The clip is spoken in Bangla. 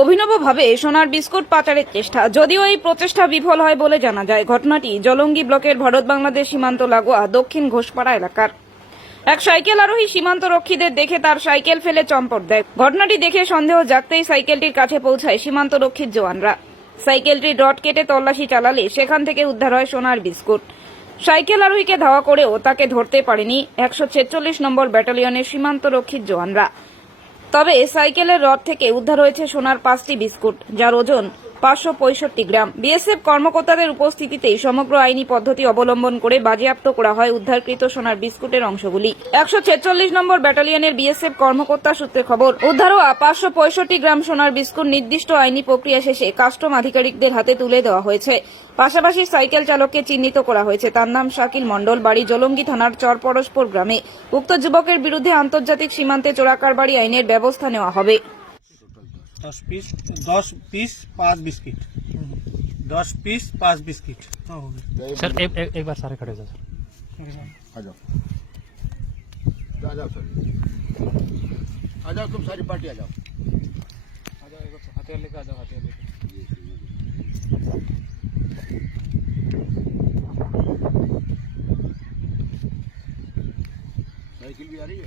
অভিনবভাবে সোনার বিস্কুট পাচারের চেষ্টা। যদিও এই প্রচেষ্টা বিফল হয় বলে জানা যায়, ঘটনাটি জলঙ্গি ব্লকের ভারত বাংলাদেশ সীমান্ত লাগোয়া দক্ষিণ ঘোষপাড়া এলাকার। এক সাইকেল আরোহী সীমান্ত রক্ষীদের দেখে তার সাইকেল ফেলে চম্পট দেয়। ঘটনাটি দেখে সন্দেহ জাগতেই সাইকেলটির কাছে পৌঁছায় সীমান্ত রক্ষীর জওয়ানরা। সাইকেলটির রড কেটে তল্লাশি চালালে সেখান থেকে উদ্ধার হয় সোনার বিস্কুট। সাইকেল আরোহীকে ধাওয়া করেও তাকে ধরতে পারেনি একশো ছেচল্লিশ নম্বর ব্যাটালিয়নের সীমান্ত রক্ষীর জওয়ানরা। তবে সাইকেলের রড থেকে উদ্ধার হয়েছে সোনার পাঁচটি বিস্কুট যার ওজন পাঁচশো পঁয়ষট্টি গ্রাম। বিএসএফ কর্মকর্তাদের উপস্থিতিতেই সমগ্র আইনি পদ্ধতি অবলম্বন করে বাজেয়াপ্ত করা হয় উদ্ধারকৃত সোনার বিস্কুটের অংশগুলি। একশো ছেচল্লিশ নম্বর ব্যাটালিয়নের বিএসএফ কর্মকর্তা সূত্রে খবর, উদ্ধার হওয়া পাঁচশো পঁয়ষট্টি গ্রাম সোনার বিস্কুট নির্দিষ্ট আইনি প্রক্রিয়া শেষে কাস্টম আধিকারিকদের হাতে তুলে দেওয়া হয়েছে। পাশাপাশি সাইকেল চালককে চিহ্নিত করা হয়েছে। তার নাম শাকিল মণ্ডল, বাড়ি জলঙ্গি থানার চরপরস্পর গ্রামে। উক্ত যুবকের বিরুদ্ধে আন্তর্জাতিক সীমান্তে চোরাকারবারি আইনের ব্যবস্থা নেওয়া হবে। दस पीस दस पीस पाँच बिस्किट। दस पीस पाँच बिस्किट। हाँ, सर एक, एक, एक बार सारे खड़े हो आ जाओ। आ जाओ सर। आ जाओ तुम सारी पार्टी आ जाओ। आ जाओ एक बार हथियार लेकर आ जाओ हथियार लेकर साइकिल भी आ रही है?